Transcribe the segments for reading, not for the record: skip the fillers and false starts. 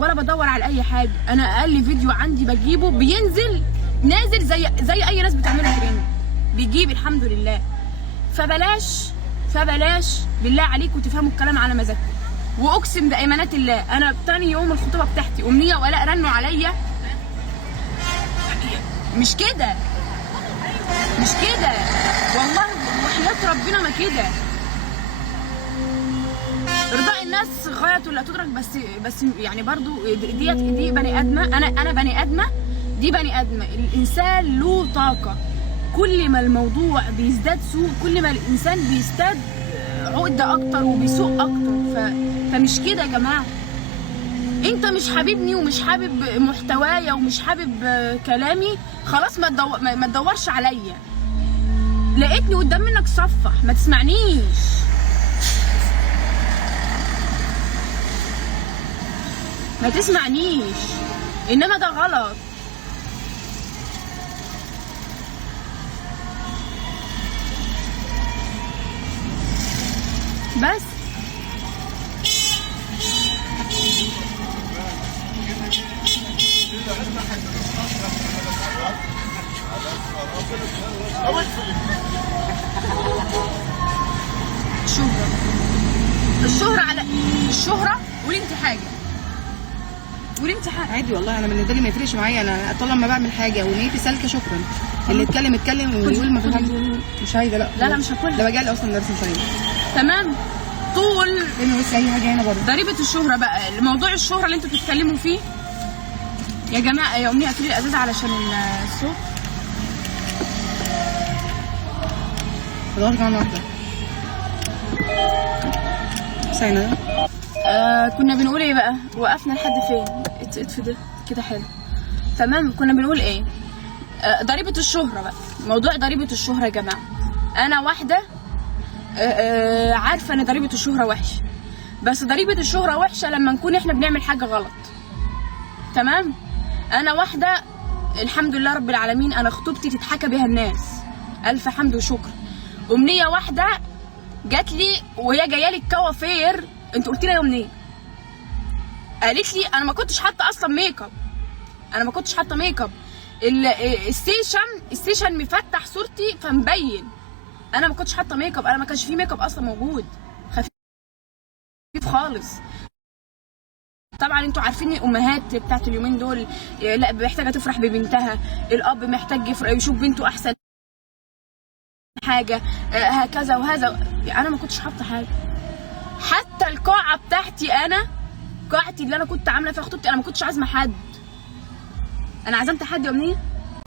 ولا بدور على اي حاجه. انا اقل فيديو عندي بجيبه بينزل نازل زي اي ناس بتعمله ترند، بيجيب الحمد لله. فبلاش بالله عليكم تفهموا الكلام على مزاجكم. واقسم بايمانات الله انا تاني يوم الخطوبه بتاعتي امنيه وآلاء رنوا عليا. مش كده والله وحياة ربنا ما كده. ارضاء الناس غاية لا تدرك، بس يعني برضو دي بني ادمه. انا بني ادمه، دي بني ادمه. الانسان له طاقه، كل ما الموضوع بيزداد سوء كل ما الانسان بيزداد عقده اكتر وبيسوء اكتر. فمش كده يا جماعه. انت مش حاببني ومش حابب محتوايا ومش حابب كلامي، خلاص ما تدورش عليا. لقيتني قدام منك صفح، ما تسمعنيش. انما ده غلط. بس الشهرة قولي انت حاجة عادي والله. انا بالنسبه لي ما يفرقش معايا، انا طالما بعمل حاجه ونيتي سالكه شكرا. اللي اتكلم واللي يقول ما فيش حاجه مش عايزه. لا مش هاكلها. ده بجالي اصلا درس مش عايزه. تمام. طول لانه بس اي حاجه هنا برضه ضريبه الشهره بقى. موضوع الشهره اللي انتوا بتتكلموا فيه يا جماعه، يا امنيه قفلي الازاز علشان الصوت. خلاص كمان واحده ساينه ده. كنا بنقول ايه بقى؟ وقفنا لحد فين؟ اطفي ده كده حلو. تمام. كنا بنقول ايه؟ ضريبه الشهره بقى. موضوع ضريبه الشهره يا جماعه، انا واحده عارفه ان ضريبه الشهره وحشه، بس ضريبه الشهره وحشه لما نكون احنا بنعمل حاجه غلط. تمام. انا واحده الحمد لله رب العالمين انا خطوبتي تتحكى بيها الناس، الف حمد وشكر. امنيه واحده جات لي وهي جايه لي الكوافير، انت قلت لي يا امنيه، قالت لي انا ما كنتش حاطه اصلا ميك اب، الستيشن مفتح صورتي فمبين. انا ما كنتش حاطه ميك اب، انا ما كانش في ميك اب اصلا موجود، خفيف خالص. طبعا انتوا عارفين الامهات بتاعت اليومين دول لا محتاجه تفرح ببنتها، الاب محتاج يشوف بنته احسن حاجه، هكذا وهذا. انا ما كنتش حاطه حاجه. حتى القاعه بتاعتي قاعتي اللي انا كنت عامله فيها خطوبتي انا ما كنتش عازمه حد. انا عزمت حد يا امنيه؟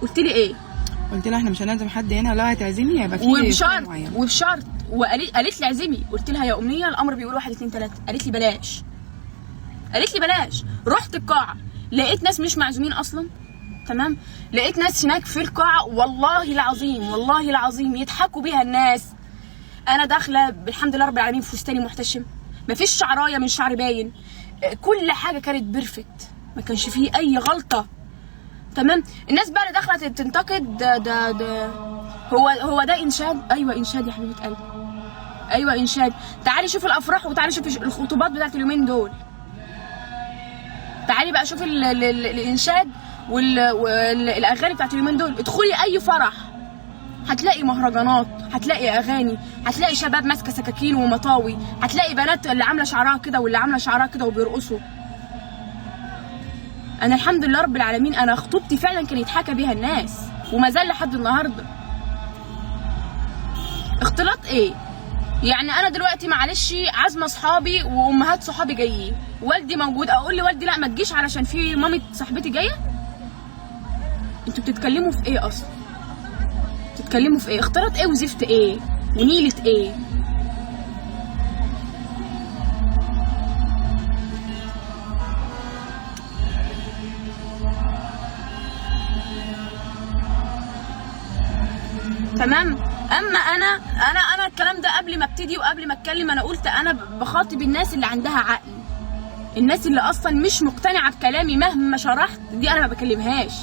قلت لي ايه؟ قلت لها احنا مش هنعزم حد هنا، لو هتعزمي هيبقى في وبشرط قالت لي اعزمي. قلت لها يا امنيه الامر بيقول 1 2 3. قالت لي بلاش. رحت القاعه لقيت ناس مش معزومين اصلا. تمام. لقيت ناس هناك في القاعه والله العظيم يضحكوا بيها الناس. انا داخله بالحمد لله رب العالمين فستاني محتشم، مفيش شعرايه من شعري باين، كل حاجه كانت بيرفكت، ما كانش فيه اي غلطه. تمام. الناس بقى اللي داخله تنتقد ده هو ده انشاد. ايوه انشاد يا حبيبه قلبي، ايوه انشاد. تعالي شوف الافراح وتعالي شوف الخطوبات بتاعت اليومين دول. تعالي بقى شوف الانشاد والاغاني بتاعت اليومين دول. ادخلي اي فرح هتلاقي مهرجانات، هتلاقي اغاني، هتلاقي شباب ماسكه سكاكين ومطاوي، هتلاقي بنات اللي عامله شعرها كده واللي عامله شعرها كده وبيرقصوا. انا الحمد لله رب العالمين انا خطوبتي فعلا كان يتحكى بيها الناس وما زال لحد النهارده. اختلاط ايه يعني؟ انا دلوقتي معلش عازمه اصحابي وامهات صحابي جايين، والدي موجود، اقول لوالدي لا ما تجيش علشان في مامه صاحبتي جايه؟ انتوا بتتكلموا في ايه اصلا؟ بتتكلموا في ايه؟ اختلاط ايه وزفت ايه ونيله ايه؟ تمام. اما انا الكلام ده قبل ما ابتدي وقبل ما اتكلم انا قلت انا بخاطب الناس اللي عندها عقل، الناس اللي اصلا مش مقتنعه بكلامي مهما شرحت دي انا ما بكلمهاش.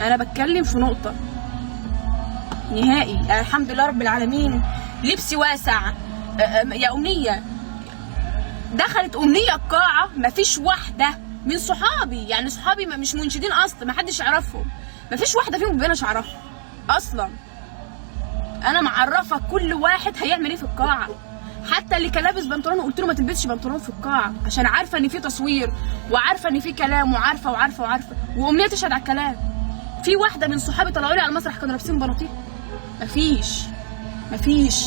انا بتكلم في نقطه نهائي. الحمد لله رب العالمين لبسي واسع يا امنيه. دخلت امنيه القاعه مفيش واحده من صحابي، يعني صحابي مش منشدين اصلا، ما حدش يعرفهم، مفيش واحده فيهم بقيناش اعرفها اصلا. انا معرفه كل واحد هيعمل ايه في القاعه، حتى اللي كان لابس بنطلون قلت له ما تلبسش بنطلون في القاعه، عشان عارفه ان في تصوير وعارفه ان في كلام وعارفه وعارفه وعارفه، وامنيه تشهد على الكلام. في واحده من صحابي طلعوا لي على المسرح كانوا لابسين بناطيل؟ مفيش.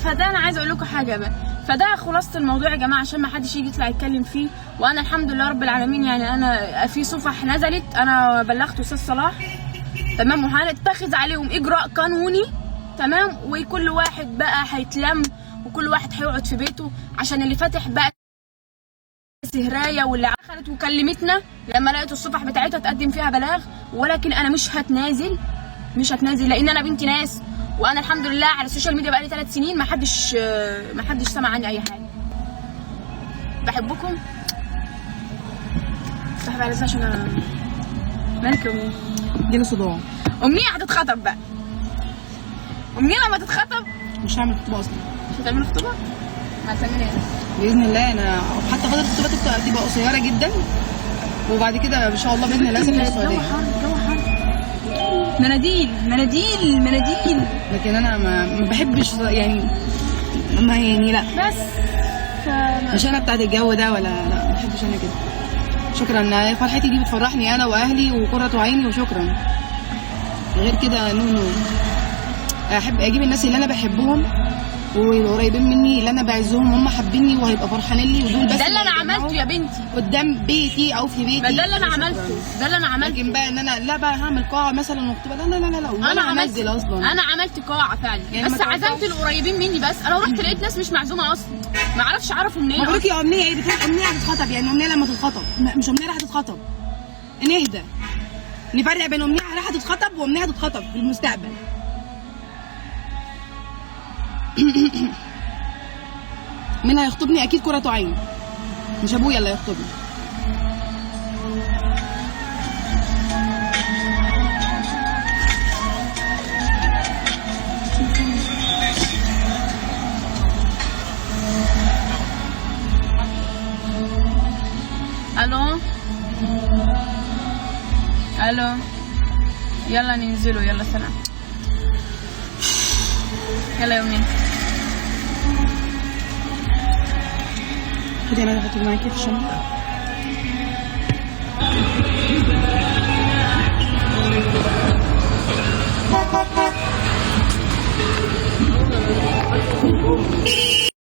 فده انا عايزه اقول لكم حاجه بقى. فده خلاصه الموضوع يا جماعه، عشان ما حدش يجي يطلع يتكلم فيه. وانا الحمد لله رب العالمين، يعني انا في صفح نزلت انا بلغت استاذ صلاح، تمام، وهنتخذ عليهم اجراء قانوني، تمام، وكل واحد بقى هيتلم وكل واحد هيقعد في بيته، عشان اللي فاتح بقى سهرايه واللي دخلت وكلمتنا لما لقيت الصفح بتاعتها تقدم فيها بلاغ. ولكن انا مش هتنازل لان انا بنت ناس، وانا الحمد لله على السوشيال ميديا بقالي 3 سنين ما حدش سمع عني اي حاجه. بحبكم. صاحبي على عشان انا مالك يا امنيه؟ جالي صداع. امنيه هتتخطب بقى. امنيه لما تتخطب مش هعمل خطوبه اصلا. مش هتعملي خطوبه؟ ما هتعملي ايه؟ باذن الله. انا حتى فتره الخطوبات تبقى قصيره جدا، وبعد كده ان شاء الله باذن الله اسافر السعوديه. الجو حر مناديل. لكن انا ما بحبش يعني لا بس مش انا بتاعت الجو ده، ولا لا ما بحبش انا كده. شكرا، فرحتي دي بتفرحني انا واهلي وقرة عيني، وشكرا. غير كده نو. احب اجيب الناس اللي انا بحبهم وقريبين مني، اللي انا بعزهم، هم حابيني وهيبقى فرحانين لي، ودول بس ده اللي انا عملته يا بنتي قدام بيتي او في بيتي. ده اللي انا عملته. لكن بقى ان انا لا بقى هعمل قاعه مثلا وخطوبه، لا انا هنزل اصلا. انا عملت قاعه فعلا، يعني بس عزمت القريبين مني بس. انا رحت لقيت ناس مش معزومه اصلا، ما اعرفش اعرفوا منين. مبروك يا امنيه. ايه بتقول امنيه هتتخطب؟ يعني امنيه لما تتخطب، مش امنيه راح تتخطب. نهدى، نفرق بين امنيه راح تتخطب وامنيه هتتخطب في المستقبل. مين هيخطبني؟ اكيد قرة عين، مش ابويا اللي هيخطبني. الو يلا ننزلوا، يلا سلام. يلا يا امنيه. خدي انا هحط معاكي في الشنطه.